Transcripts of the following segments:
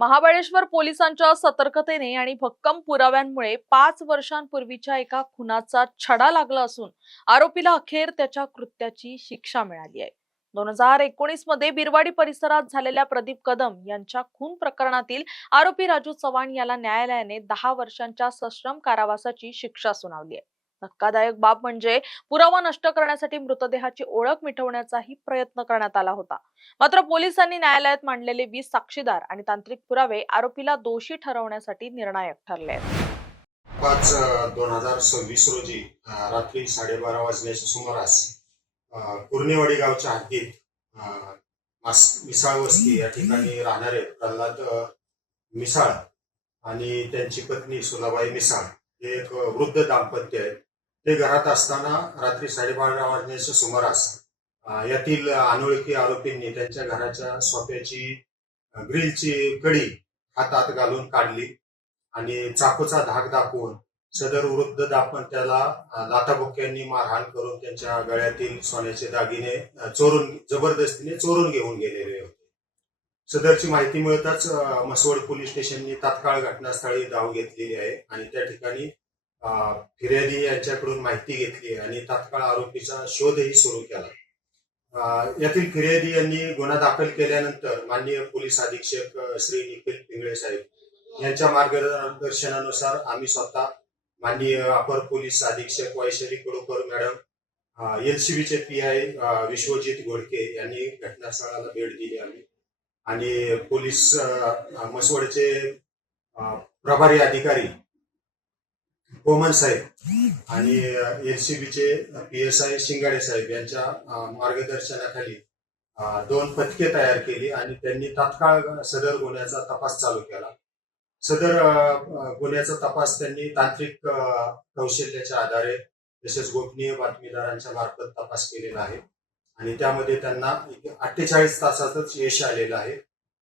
महाबळेश्वर पोलिसांच्या सतर्कतेने आणि भक्कम पुराव्यांमुळे 5 वर्षांपूर्वीच्या एका खुनाचा छडा लागला असून आरोपीला अखेर त्याच्या कृत्याची शिक्षा मिळाली आहे। 2019 मध्ये बिरवाडी परिसरात झालेल्या प्रदीप कदम यांच्या खून प्रकरणातील आरोपी राजू चव्हाण याला न्यायालयाने 10 वर्षांच्या सश्रम कारावासाची शिक्षा सुनावली आहे। धक्कादायक बाब म्हणजे पुरावा नष्ट करण्यासाठी मृतदेहाची ओळख मिटवण्याचाही प्रयत्न करण्यात आला होता। मात्र पोलिसांनी न्यायालयात मांडलेले 20 साक्षीदार आणि तांत्रिक पुरावे आरोपीला दोषी ठरवण्यासाठी निर्णायक ठरले आहेत। 5/2026 रोजी रात्री 12:30 वाजण्याच्या सुमारास कुर्नेवाडी गावच्या हद्दीत मिसाळ वस्ती या ठिकाणी राहणारे प्रल्हाद मिसाळ आणि त्यांची पत्नी सुलाबाई मिसाळ हे एक वृद्ध दाम्पत्य आहे। ते घरात असताना रात्री 12:30 वाजण्याच्या सुमारास यातील अनोळखी आरोपींनी त्यांच्या घराच्या सोफ्याची ग्रिलची कडी हातात घालून काढली आणि चाकूचा धाक दाखवून सदर वृद्ध दाम्पत्याला लाथाबुक्क्यांनी मारहाण करून त्यांच्या गळ्यातील सोन्याचे दागिने जबरदस्तीने चोरून घेऊन गेलेले होते। सदरची माहिती मिळताच मसवड पोलीस स्टेशनने तात्काळ घटनास्थळी धाव घेतलेली आहे आणि त्या ठिकाणी फिर्यादी यांच्याकडून माहिती घेतली आणि तात्काळ आरोपीचा शोधही सुरू केला। यातील फिर्यादी यांनी गुन्हा दाखल केल्यानंतर माननीय पोलीस अधीक्षक श्री निखिल पिंगळे साहेब यांच्या मार्गदर्शनानुसार आम्ही स्वतः माननीय अपर पोलीस अधीक्षक वैशाली कडूकर मॅडम, एलसीबीचे पीआय विश्वजित घोडके यांनी घटनास्थळाला भेट दिली आणि पोलीस मसवडचे प्रभारी अधिकारी कोमन साहेब आणि एलसीबीचे पीएसआय शिंगाडे साहेब यांच्या मार्गदर्शनाखाली 2 पथके तयार केली आणि त्यांनी तात्काळ सदर गुन्ह्याचा तपास चालू केला। सदर गुन्ह्याचा तपास त्यांनी तांत्रिक कौशल्याच्या आधारे तसेच गोपनीय बातमीदारांच्या मार्फत तपास केलेला आहे आणि त्यामध्ये त्यांना 48 तासातच यश आलेलं आहे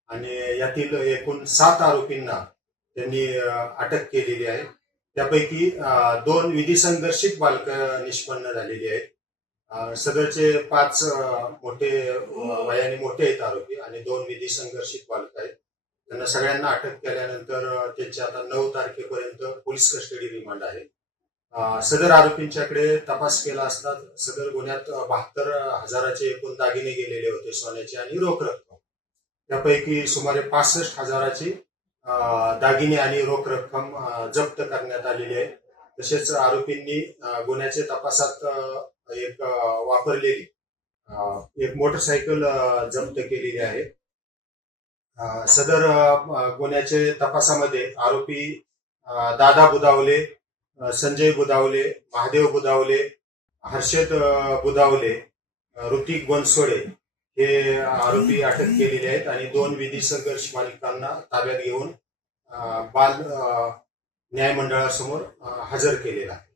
आणि यातील एकूण 7 आरोपींना त्यांनी अटक केलेली आहे। त्यापैकी 2 विधिसंघर्षित बालक निष्पन्न झालेली आहेत। सदरचे 5 मोठे वयाने मोठे आहेत आरोपी आणि 2 विधिसंघर्षित बालक आहेत। त्यांना सगळ्यांना अटक केल्यानंतर त्यांची आता 9 तारखेपर्यंत पोलीस कस्टडी रिमांड आहे। सदर आरोपींच्याकडे तपास केला असता सदर गुन्ह्यात 72,000चे एकूण दागिने गेलेले होते, सोन्याचे आणि रोख रक्कम। त्यापैकी सुमारे 65,000ची दागिने आणि रोख रक्कम जप्त करण्यात आलेली आहे। तसेच आरोपींनी गुन्ह्याच्या तपासात वापरलेली एक मोटरसायकल जप्त केलेली आहे। सदर गुन्ह्याच्या तपासामध्ये आरोपी दादा बुदावले, संजय बुदावले, महादेव बुदावले, हर्षद बुदावले, ऋतिक बनसोडे हे आरोपी अटक केलेले आहेत आणि 2 विधिसंघर्ष बालकांना ताब्यात घेऊन बाल न्याय मंडळासमोर हजर केलेला आहे।